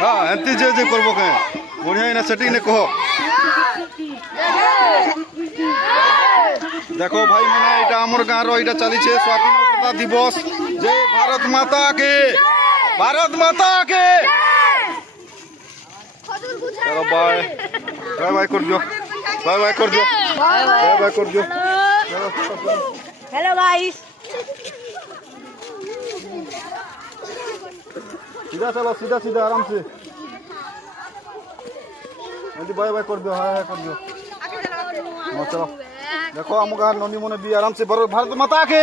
हाँ एंती जे जे करबो के बढ़िया ना सेटिंग ने कहो देखो भाई मैंने এটা আমার গাঁর এটা চালিছে স্বাধীনতা দিবস जय भारत माता के चलो बाय बाय बाय कर दियो बाय बाय कर दियो बाय बाय कर दियो हेलो गाइस सीधा चलो सीधा सीधा आराम से बाय बाय कर दियो हाय कर दियो चलो देखो हम गाँव ननी मुने भी आराम से भारत माता के